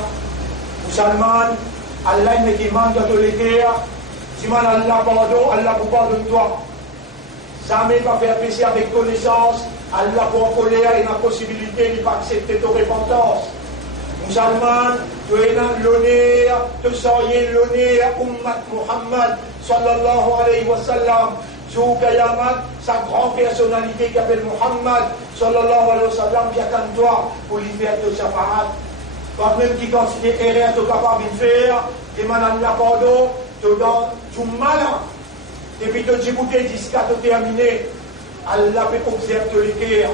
Musulman, Allah me demande de l'écrire. Demande Allah pardon, Allah vous pardonne toi. Jamais pas faire péché avec connaissance, Allah pour colère et la possibilité de ne pas accepter ta repentance. Musulman, tu es dans l'honneur, tu soyez l'honneur, Ummat Muhammad, sallallahu alayhi wa sallam, sur Kayamat, sa grande personnalité qui appelle Muhammad, sallallahu alayhi wa sallam, qui attend toi pour lui faire de shafaat. Quand même qui considère erreur, tu es capable de faire, demande Allah pardon, tu donnes tout malin. Depuis que Djibouti jusqu'à te terminer, Allah peut observer les cœurs,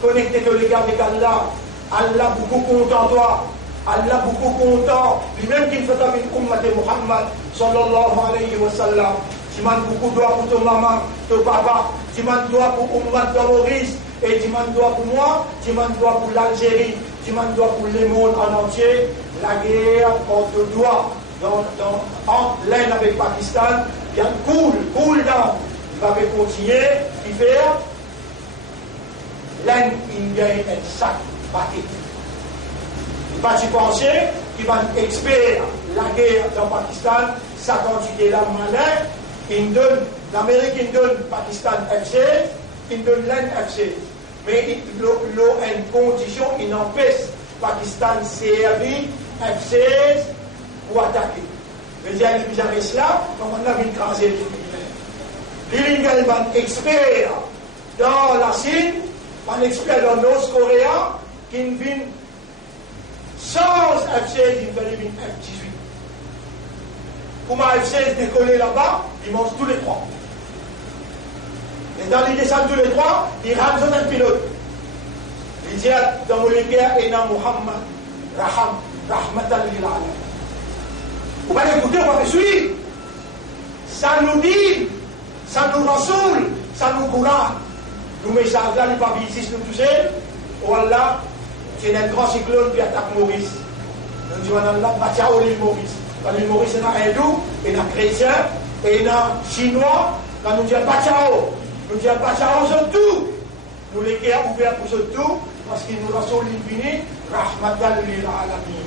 connecter les cœurs avec Allah. Allah beaucoup content toi. Allah beaucoup content. Lui-même qui fait avec Ummat Muhammad, sallallahu alayhi wa sallam. Tu demandes beaucoup de doigts pour ton maman, ton papa. Tu demandes doigts pour Ummat de Maurice. Et tu demandes doigts pour moi. Tu demandes doigts pour l'Algérie. Tu demandes doigts pour le monde en entier. La guerre contre doigts entre l'Inde avec Pakistan. Il y a cool down. Il va continuer, il fait l'Inde, il gagne un sac paquet. Il va y penser qu'il va expert la guerre dans Pakistan, sa quantité là malin, il donne, l'Amérique il donne Pakistan F-16, il donne l'Inde F-16. Mais il a une condition, il empêche Pakistan servir F-16 pour attaquer. Mais il y a des bizarres là, comme on a vu écraser les militaires. Il y a un expert dans la Chine, un expert dans le Nord-Coréen, qui vient sans F-16, il va venir F-18. Pour ma F-16 décoller là-bas, ils mangent tous les trois. Et dans les descendent tous les trois, ils ramènent un pilote. Il dit dans mon guerre, et dans Muhammad, Rahmatan lil alamin. On va l'écouter, on va le suivre. Ça nous dit, ça nous rassoule, ça nous courage. Nous messages là, les papiers ici, nous tous, voilà, c'est un grand cyclone qui attaque Maurice. Nous disons, là, Batiao l'île Maurice. L'île Maurice, il y a un hindou, il y a un chrétien, et il y a un chinois. Quand nous disons Batiao, nous disons Batiao sur tout. Nous les guerres ouverts pour ce tout, parce qu'il nous rassoule l'infini, Rahmatan lil alamin.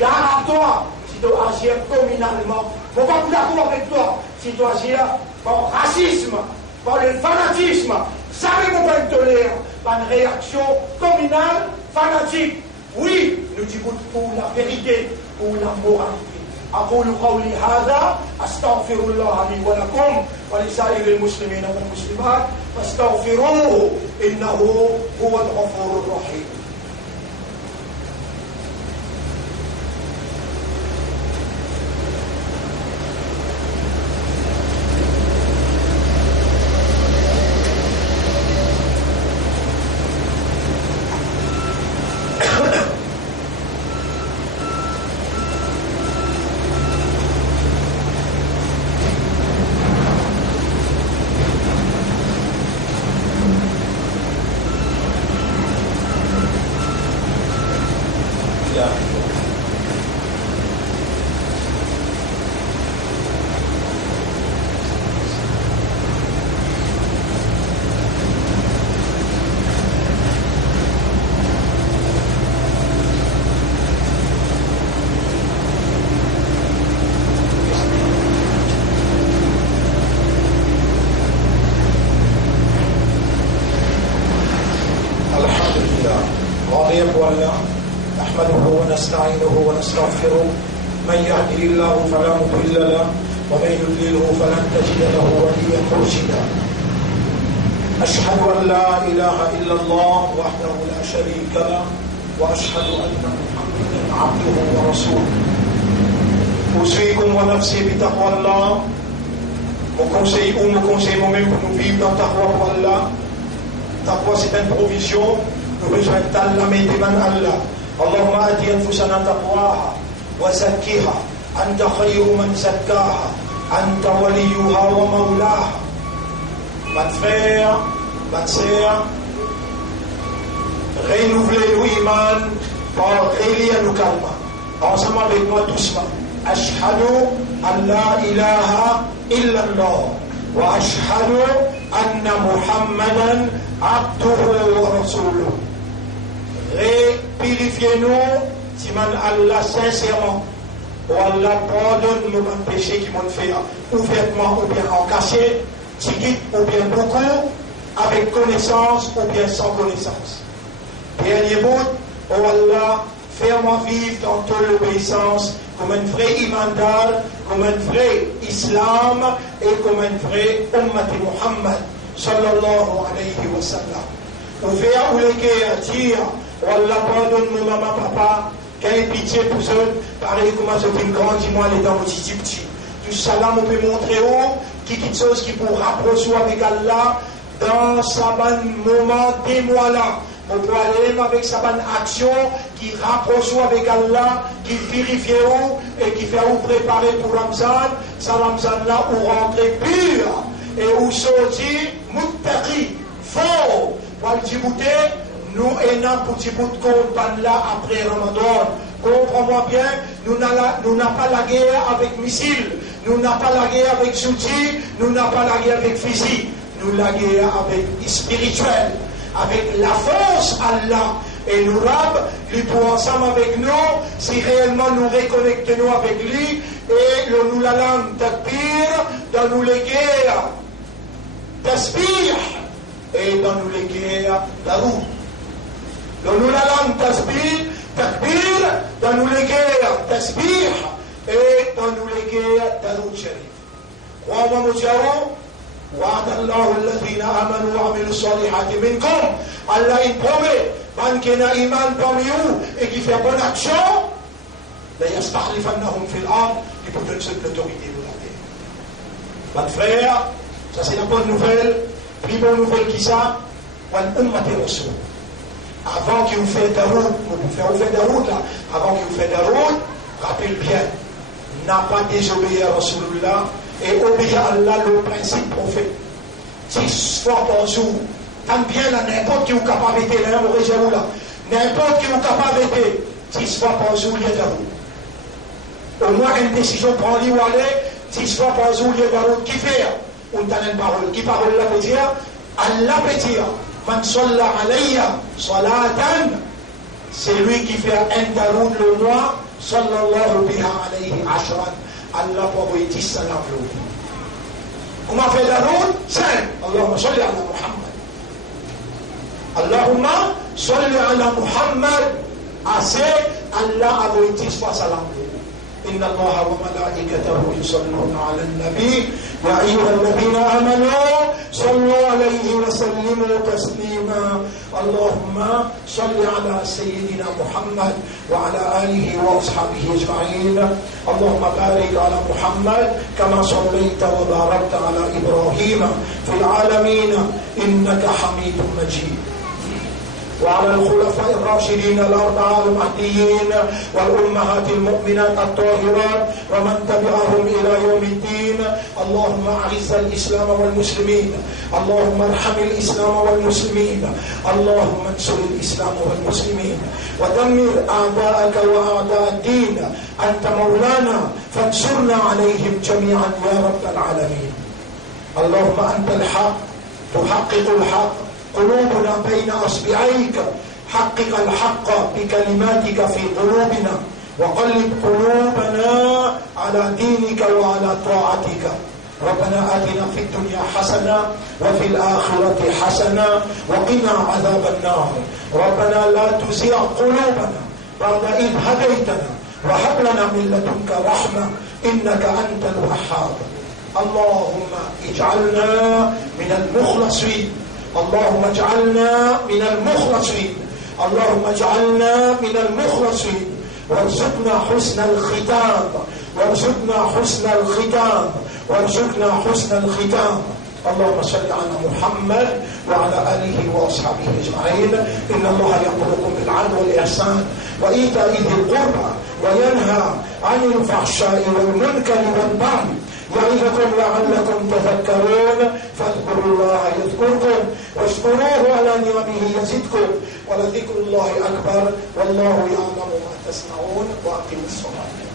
Garde-toi. Si tu agis communalement, il ne faut pas être d'accord avec toi. Si tu agis par racisme, par le fanatisme, ça ne peut pas être toléré par une réaction communale, fanatique. Oui, nous disons pour la vérité, pour la moralité. أقول قولي هذا أستغفر الله لي ولكم ولسائر المسلمين والمسلمات فاستغفروه إنه هو الغفور الرحيم. Prière pour Allah. نحمده ونستعينه ونستغفره من يهده الله فلا مضل له ومن يضلله فلن تجد له وليا مرشدا أشهد أن لا إله إلا الله وحده لا شريك له وأشهد أن محمدا عبده ورسوله أوصيكم ونفسي بتقوى الله. Mon conseil ou mon conseil moi-même pour nous vivre dans taqwa pour Allah. Taqwa c'est une provision. Nous besoin d'Allah mais demande Allah. اللهم آت أنفسنا تقواها وزكها أنت خير من زكاها أنت وليها ومولاها. Mon frère, ma sœur, renouvelez nos iman par relire nos kalma. Ensemble avec moi doucement. Ashhadu an la ilaha illallah wa ashhadu anna Muhammadan abduhu wa rasuluh. Purifiez-nous, si Allah sincèrement, ou Allah pardonne nos péchés qui m'ont fait ouvertement ou bien en cachet, tigit ou bien beaucoup, avec connaissance ou bien sans connaissance. Dernier bout, oh Allah, fais-moi vivre dans toute l'obéissance comme un vrai imandar, comme un vrai islam et comme un vrai ummati Muhammad sallallahu alayhi wa sallam. Ouvert ou les dire, oh Allah, pardonne-nous, maman, papa, quelle pitié pour eux, pareil comme ça, une grande, dis-moi, les dents, petit, petit. Tout ça là, on peut montrer où, qui quelque chose qui pour rapprocher avec Allah, dans sa bonne moment, des mois là. On peut aller avec sa bonne action, qui rapproche avec Allah, qui purifie où, et qui fait où préparer pour Ramzan, ça Ramzan là, où rentrer pur, et où sortir, muttaqi, faux, pour le djibouté, nous ayons pour petit bout de compte là après Ramadan. Comprends-moi bien, nous n'avons pas la guerre avec missiles, nous n'avons pas la guerre avec outils, nous n'avons pas la guerre avec physique, nous la guerre avec spirituel, avec la force Allah. Et nous rab, lui pour ensemble avec nous, si réellement nous reconnectons avec lui, et nous la langue takbir, dans nous les guerres, tasbih, et dans nous les guerres, darou. Dans nous la langue tasbih, takbir, dans nous les guerres, tasbih, et dans nous les guerres, darou sharif. Crois-moi, mon Dieu, وعد الله الذين آمنوا وعملوا الصالحات منكم. Allah il promet, man qui a iman parmi vous et qui fait bonne action, la yastakhlifannahum fil ard, il peut donner cette autorité de la terre. Mon frère, ça c'est la bonne nouvelle. Plus bonne nouvelle qui ça, wal ummati rasul. Avant qu'il vous fasse de route, avant qu'il vous fasse de route, rappelez bien, n'a pas désobéi à Rasulullah et obéir à Allah le principe prophète. 6 fois par jour, tant bien là, n'importe qui est capable de faire, n'importe qui est capable de faire, 6 fois par jour, il y a de la route. Au moins une décision prend lui ou aller, 6 fois par jour, il y a de la route. Qui fait? On donne une parole. Qui parole là peut dire? Allah peut dire, man salla alayya salatan, c'est lui qui fait un daroud le mois, sallallahu biha alayhi ashran. Allah pour vous dire salam. Comment fait daroud? 5. Allahumma salli ala Muhammad. Allahumma salli ala Muhammad. Assez, Allah a vous dire salam. إن الله وملائكته يصلون على النبي يا أيها الذين آمنوا صلوا عليه وسلموا تسليما اللهم صل على سيدنا محمد وعلى آله وأصحابه أجمعين اللهم بارك على محمد كما صليت وباركت على إبراهيم في العالمين إنك حميد مجيد وعلى الخلفاء الراشدين الأربعة المهديين والأمهات المؤمنات الطاهرات ومن تبعهم إلى يوم الدين اللهم أعز الإسلام والمسلمين اللهم ارحم الإسلام والمسلمين اللهم انصر الإسلام والمسلمين ودمر أعداءك وأعداء الدين أنت مولانا فانصرنا عليهم جميعا يا رب العالمين اللهم أنت الحق تحقق الحق قلوبنا بين أصبعيك حقق الحق بكلماتك في قلوبنا وقلب قلوبنا على دينك وعلى طاعتك ربنا آتنا في الدنيا حسنة وفي الآخرة حسنة وقنا عذاب النار. ربنا لا تزغ قلوبنا بعد إذ هديتنا وهب لنا من لدنك رحمة إنك أنت الوهاب. اللهم اجعلنا من المخلصين، اللهم اجعلنا من المخلصين، اللهم اجعلنا من المخلصين، وارزقنا حسن الختام، وارزقنا حسن الختام، وارزقنا حسن الختام. اللهم صل على محمد وعلى آله وأصحابه أجمعين. إن الله يأمركم بالعدل والإحسان وإيتاء ذي القربى وينهى عن الفحشاء والمنكر والبغي يعظكم لعلكم تذكرون. فاذكروا الله يذكركم واشكروه على نعمه يزدكم ولذكر الله أكبر والله يعلم ما تصنعون. وأقيموا الصلاة.